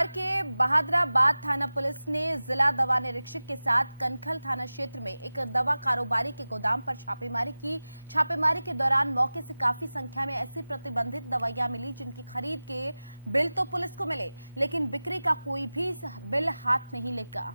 बिहार के बहादुराबाद थाना पुलिस ने जिला दवा निरीक्षक के साथ कनखल थाना क्षेत्र में एक दवा कारोबारी के गोदाम पर छापेमारी की। छापेमारी के दौरान मौके से काफी संख्या में ऐसी प्रतिबंधित दवाइयां मिली जिनकी खरीद के बिल तो पुलिस को मिले, लेकिन बिक्री का कोई भी बिल हाथ नहीं लगा।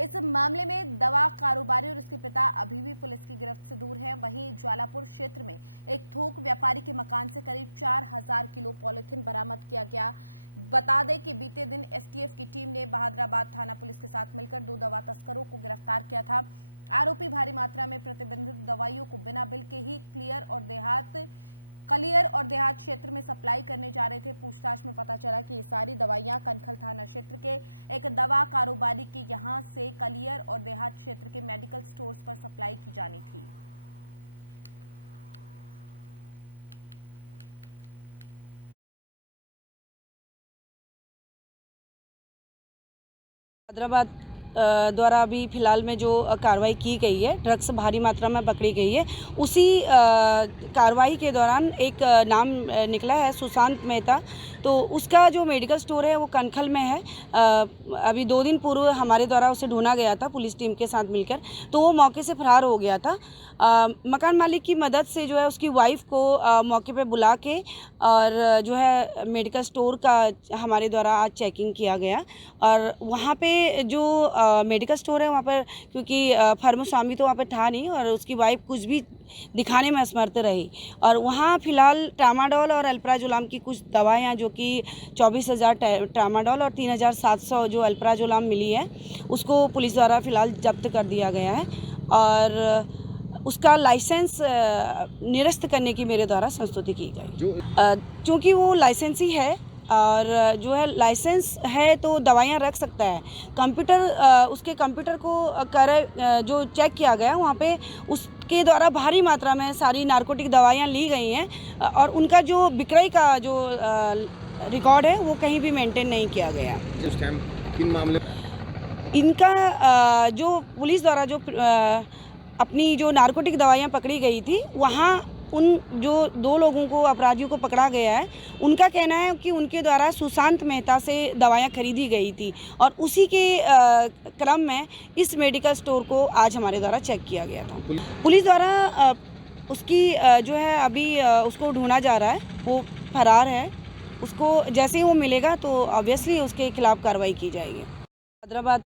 इस मामले में दवा कारोबारी और उसके पिता अभी भी पुलिस की गिरफ्त से दूर हैं। वहीं ज्वालापुर क्षेत्र में एक थोक व्यापारी के मकान से करीब 4000 किलो पॉलिथीन बरामद किया गया। बता दें कि बीते दिन एसटीएफ की टीम ने बहादुराबाद थाना पुलिस के साथ मिलकर 2 दवा तस्करों को गिरफ्तार किया था। आरोपी भारी मात्रा में प्रतिबंधित दवाइयों को बिना बिल के ही कलियर और देहात क्षेत्र में सप्लाई करने जा रहे थे। पूछताछ में पता चला कि ये सारी दवाइयां कनखल थाना क्षेत्र के एक दवा कारोबारी के यहां से कलियर और देहात क्षेत्र के मेडिकल स्टोर्स पर सप्लाई की जानी थी। हैदराबाद द्वारा अभी फिलहाल में जो कार्रवाई की गई है, ड्रग्स भारी मात्रा में पकड़ी गई है, उसी कार्रवाई के दौरान एक नाम निकला है सुशांत मेहता। तो उसका जो मेडिकल स्टोर है वो कनखल में है। अभी 2 दिन पूर्व हमारे द्वारा उसे ढूंढा गया था पुलिस टीम के साथ मिलकर, तो वो मौके से फरार हो गया था। मकान मालिक की मदद से जो है उसकी वाइफ को मौके पे बुला के और जो है मेडिकल स्टोर का हमारे द्वारा आज चेकिंग किया गया। और वहाँ पे जो मेडिकल स्टोर है वहाँ पर, क्योंकि फार्मास्वामी तो वहाँ पर था नहीं और उसकी वाइफ कुछ भी दिखाने में असमर्थ रही, और वहाँ फिलहाल ट्रामाडोल और अल्प्राजोलाम की कुछ दवाएं जो कि 24,000 ट्रामाडोल और 3,700 जो अल्प्राजोलाम मिली है, उसको पुलिस द्वारा फिलहाल जब्त कर दिया गया है। और उसका लाइसेंस निरस्त करने की मेरे द्वारा संस्तुति की गई। चूँकि वो लाइसेंसी है और जो है लाइसेंस है तो दवाइयाँ रख सकता है। उसके कंप्यूटर को जो चेक किया गया वहाँ पे उसके द्वारा भारी मात्रा में सारी नारकोटिक दवाइयाँ ली गई हैं और उनका जो बिक्री का जो रिकॉर्ड है वो कहीं भी मेंटेन नहीं किया गया। उस टाइम किन मामले इनका जो पुलिस द्वारा जो अपनी जो नारकोटिक दवाइयाँ पकड़ी गई थी, वहाँ उन जो 2 लोगों को, अपराधियों को पकड़ा गया है, उनका कहना है कि उनके द्वारा सुशांत मेहता से दवाइयाँ खरीदी गई थी और उसी के क्रम में इस मेडिकल स्टोर को आज हमारे द्वारा चेक किया गया था। पुलिस द्वारा उसकी जो है अभी उसको ढूंढा जा रहा है, वो फरार है। उसको जैसे ही वो मिलेगा तो ऑब्वियसली उसके खिलाफ कार्रवाई की जाएगी। हैदराबाद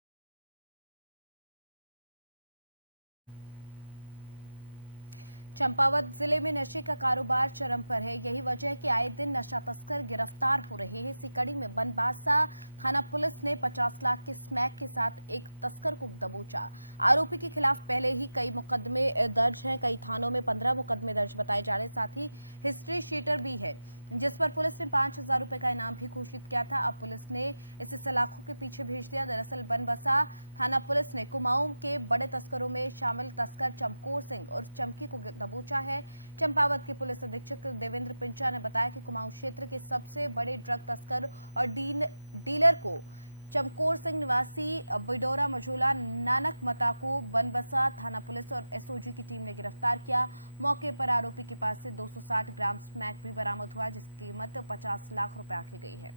चंपावत जिले में नशे का कारोबार चरम पर है। यही वजह है कि आए दिन नशा तस्कर गिरफ्तार हो रहे हैं। इसी कड़ी में बनबासा थाना पुलिस ने 50 लाख के स्मैक के साथ एक तस्कर को दबोचा। आरोपी के खिलाफ पहले ही कई मुकदमे दर्ज हैं। कई थानों में 15 मुकदमे दर्ज बताए जा रहे, साथ ही हिस्ट्री शीटर भी है जिस पर पुलिस ने 5,000 रुपए का इनाम भी घोषित किया था। अब पुलिस ने इसे सलाखों के पीछे भेज दिया। दरअसल बनबसा थाना पुलिस ने कुमाऊं के बड़े तस्करों में शामिल तस्कर चमकोर सिंह और चमकी को दबोचा है। चंपावत के पुलिस अधीक्षक देवेंद्र पिंचा ने बताया कि कुमाऊं क्षेत्र के सबसे बड़े ड्रग तस्कर और डीलर को चमकोर सिंह निवासी बिडोरा मझोला नानक मता को बनबसा थाना पुलिस और एसओजी की टीम ने गिरफ्तार किया। मौके पर आरोपी के पास से 260 ग्राम स्मैक भी बरामद हुआ, जिसकी कीमत 50 लाख रुपए आंकी गई है।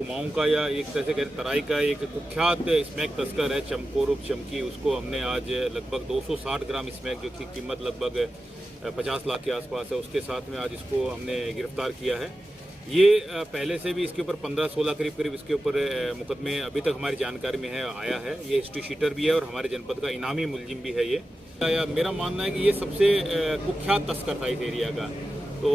कुमाऊं का या एक तरह से तराई का एक कुख्यात स्मैक तस्कर है चमकोर उर्फ चमकी, उसको हमने आज लगभग 260 ग्राम स्मैक जो की कीमत लगभग 50 लाख के आसपास है, उसके साथ में आज इसको हमने गिरफ्तार किया है। ये पहले से भी इसके ऊपर 15-16 करीब इसके ऊपर मुकदमे अभी तक हमारी जानकारी में है आया है। ये हिस्ट्री शीटर भी है और हमारे जनपद का इनामी मुलजिम भी है ये। मेरा मानना है कि ये सबसे कुख्यात तस्कर था इस एरिया का, तो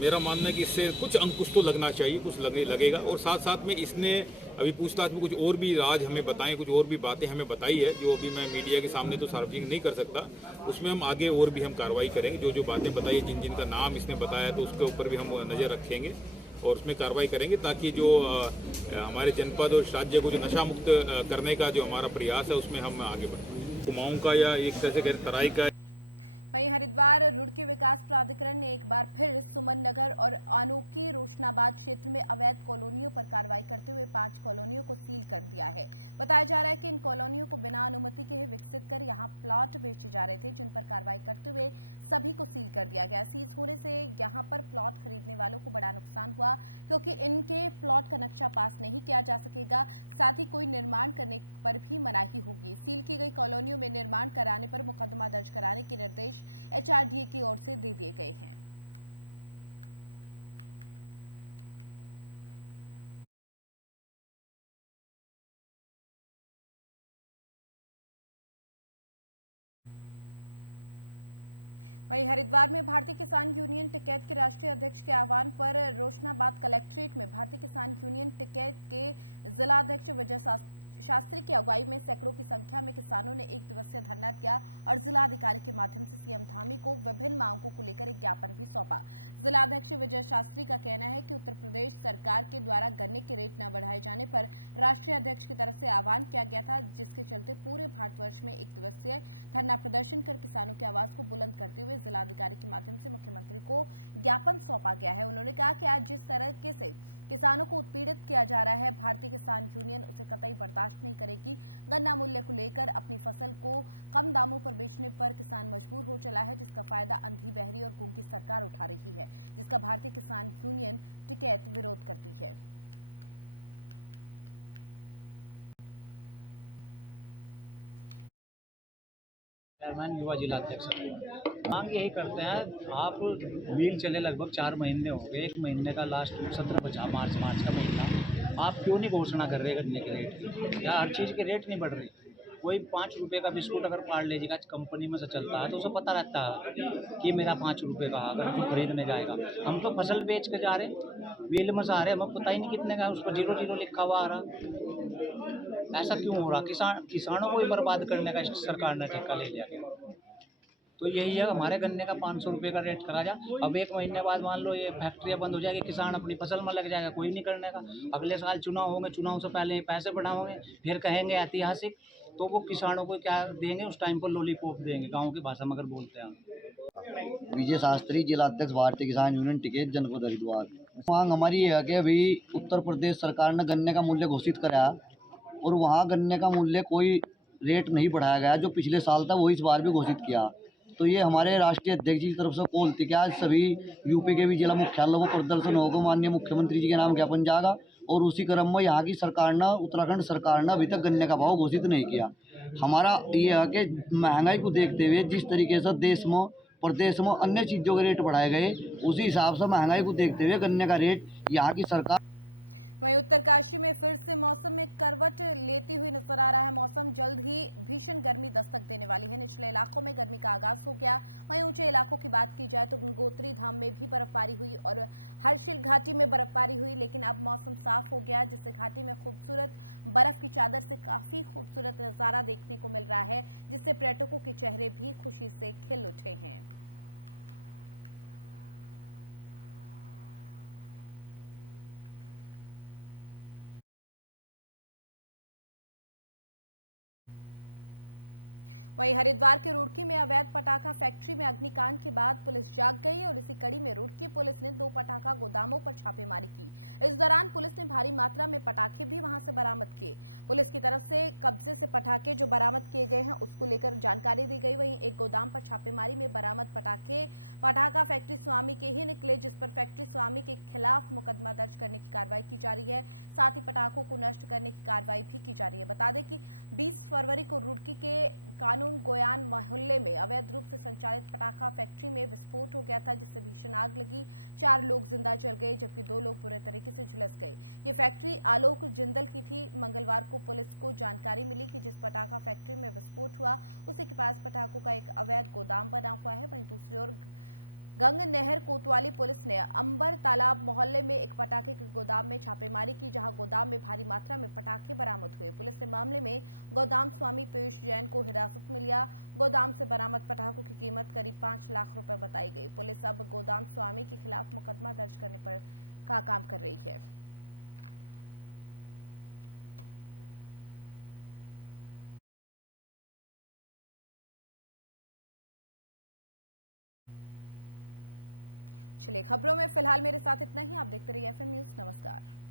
मेरा मानना है कि इससे कुछ अंकुश तो लगना चाहिए, कुछ लगेगा। और साथ साथ में इसने अभी पूछताछ में कुछ और भी राज हमें बताएं, कुछ और भी बातें हमें बताई है जो अभी मैं मीडिया के सामने तो सार्वजनिक नहीं कर सकता। उसमें हम आगे और भी हम कार्रवाई करेंगे। जो बातें बताई है, जिनका नाम इसने बताया तो उसके ऊपर भी हम नज़र रखेंगे और उसमें कार्रवाई करेंगे, ताकि जो हमारे जनपद और राज्य को जो नशा मुक्त करने का जो हमारा प्रयास है उसमें हम आगे बढ़ें। कुमाऊं का या एक तरह से तराई का वहीं हरिद्वार रुड़की विकास प्राधिकरण ने एक बार फिर सुमन नगर और अनोखी रोशनाबाद क्षेत्र में अवैध कॉलोनियों पर कार्रवाई करते हुए 5 कॉलोनियों को सील कर दिया है। बताया जा रहा है कि इन कॉलोनियों को बिना अनुमति के ही विकसित कर यहां प्लॉट बेचे जा रहे थे, जिन पर कार्रवाई करते हुए सभी को सील कर दिया गया। सीज होने से यहां पर प्लॉट खरीदने वालों को बड़ा नुकसान हुआ, क्योंकि इनके प्लॉट का नक्शा पास नहीं किया जा सकेगा, साथ ही कोई निर्माण करने पर भी मनाही होगी। सील की गई कॉलोनियों में निर्माण कराने पर मुकदमा दर्ज कराने के निर्देश एचआरडीए की ओर से दे दिए गए हैं। वहीं हरिद्वार में भारतीय किसान यूनियन टिकैत के राष्ट्रीय अध्यक्ष के आह्वान पर रोशनाबाद कलेक्ट्रेट में भारतीय किसान यूनियन टिकैत के जिला अध्यक्ष विजय शास्त्री की अगुवाई में सैकड़ों की संख्या में किसानों ने एक दिवसीय धरना दिया और जिलाधिकारी के माध्यम से सीएम धामी को विभिन्न मांगों को लेकर एक ज्ञापन भी सौंपा। जिलाध्यक्ष विजय शास्त्री का कहना है कि उत्तर प्रदेश सरकार के द्वारा गन्ने के रेट न बढ़ाए जाने पर राष्ट्रीय अध्यक्ष की तरफ से आह्वान किया गया था, जिसके चलते पूरे भारतवर्ष में एक दिवसीय धरना प्रदर्शन कर किसानों की आवाज को बुलंद करते हुए जिलाधिकारी के माध्यम से मुख्यमंत्री को ज्ञापन सौंपा गया है। उन्होंने कहा कि आज जिस तरीके से किसानों को उत्पीड़ित किया जा रहा है, भारतीय किसान यूनियन उसे कतई बर्दाश्त नहीं करेगी। गन्ना मूल्य को लेकर अपनी फसल को कम दामों पर बेचने पर किसान मजबूर हो चला है, जिसका फायदा अंधी, बहरी और गूंगी सरकार उठा रही है, जिसका भारतीय किसान यूनियन टिकैत विरोध करती है। चेयरमैन युवा जिला अध्यक्ष मांग यही करते हैं, आप मिल चले लगभग 4 महीने हो गए, 1 महीने का लास्ट सत्र बचा, मार्च का महीना, आप क्यों नहीं घोषणा कर रहे गन्ने के रेट की? या हर चीज़ के रेट नहीं बढ़ रही? कोई 5 रुपये का बिस्कुट अगर पार्ले जी का कंपनी में से चलता है तो उसे पता रहता है कि मेरा 5 रुपये का अगर जो खरीदने जाएगा। हम तो फसल बेच के जा रहे हैं, मिल में से आ रहे हैं, हमें पता ही नहीं कितने का है, उस पर 0 लिखा हुआ आ रहा। ऐसा क्यों हो रहा? किसानों को ही बर्बाद करने का सरकार ने ठेका ले लिया। तो यही है, हमारे गन्ने का 500 रुपये का रेट करा जा। अब 1 महीने बाद मान लो ये फैक्ट्रियाँ बंद हो जाएगी, किसान अपनी फसल में लग जाएगा, कोई नहीं करने का। अगले साल चुनाव होंगे, चुनाव से पहले पैसे बढ़ाओगे, फिर कहेंगे ऐतिहासिक, तो वो किसानों को क्या देंगे? उस टाइम पर लॉलीपॉप देंगे, गाँव की भाषा में अगर बोलते हैं। विजय शास्त्री, जिला अध्यक्ष भारतीय किसान यूनियन टिकैत, जनपद हरिद्वार। मांग हमारी ये है कि अभी उत्तर प्रदेश सरकार ने गन्ने का मूल्य घोषित करा और वहाँ गन्ने का मूल्य कोई रेट नहीं बढ़ाया गया, जो पिछले साल था वो इस बार भी घोषित किया। तो ये हमारे राष्ट्रीय अध्यक्ष जी की तरफ से कॉल थी कि आज सभी यूपी के भी जिला मुख्यालयों को प्रदर्शन होगा, माननीय मुख्यमंत्री जी के नाम ज्ञापन जाएगा और उसी क्रम में यहाँ की सरकार ने, उत्तराखंड सरकार ने अभी तक गन्ने का भाव घोषित नहीं किया। हमारा ये है कि महंगाई को देखते हुए जिस तरीके से देश में, प्रदेश में अन्य चीज़ों के रेट बढ़ाए गए, उसी हिसाब से महंगाई को देखते हुए गन्ने का रेट यहाँ की सरकार। वहीं उत्तरकाशी में फिर से मौसम में करवट लेती हुई नजर आ रहा है। मौसम जल्द ही भीषण गर्मी दस्तक देने वाली है। निचले इलाकों में गर्मी का आगाज हो गया। वहीं ऊंचे इलाकों की बात की जाए तो गंगोत्री धाम में भी बर्फबारी हुई और हर्षिल घाटी में बर्फबारी हुई, लेकिन अब मौसम साफ हो गया, जिससे घाटी में खूबसूरत बर्फ की चादर से काफी खूबसूरत नजारा देखने को मिल रहा है, जिससे पर्यटकों के चेहरे भी खुशी से खिल उठे हैं। वहीं हरिद्वार के रुड़की में अवैध पटाखा फैक्ट्री में अग्निकांड के बाद पुलिस जाग गई और इसी कड़ी में रुड़की पुलिस ने 2 पटाखा गोदामों पर छापेमारी की। इस दौरान पुलिस ने भारी मात्रा में पटाखे भी वहां से बरामद किए। पुलिस की तरफ से कब्जे से पटाखे जो बरामद किए गए हैं उसको लेकर जानकारी दी गई। वहीं एक गोदाम पर छापेमारी में बरामद पटाखा फैक्ट्री स्वामी के ही निकले, जिस पर फैक्ट्री स्वामी के खिलाफ मुकदमा दर्ज करने की कार्रवाई की जा रही है। साथ ही पटाखों को नष्ट करने की कार्रवाई भी की जा रही है। बता दें कि 20 फरवरी को रुड़की के कानून गोयान मोहल्ले में अवैध रूप से संचालित पटाखा फैक्ट्री में विस्फोट हो गया था, जिससे भीषण आग लगी। 4 लोग जिंदा जल गए, जबकि 2 लोग बुरे तरीके से झुलस गए। ये फैक्ट्री आलोक जिंदल की थी। मंगलवार को पुलिस को जानकारी मिली कि जिस पटाखा फैक्ट्री में विस्फोट हुआ उसी के पास पटाखों का एक अवैध गोदाम बना हुआ है। वहीं दूसरी ओर गंग नहर कोतवाली पुलिस ने अंबर तालाब मोहल्ले में एक पटाखे के गोदाम में छापेमारी की, जहां गोदाम में भारी मात्रा में पटाखे बरामद हुए। पुलिस ने मामले में गोदाम स्वामी पीयूष जैन को हिरासत में लिया। गोदाम से बरामद पटाखों की कीमत करीब 5 लाख रुपए बताई गई। पुलिस अब गोदाम स्वामी के खिलाफ मुकदमा दर्ज करने पर काम कर रही है। चलिए खबरों में फिलहाल मेरे साथ इतना ही। आप देखते रहिए FM न्यूज। नमस्कार।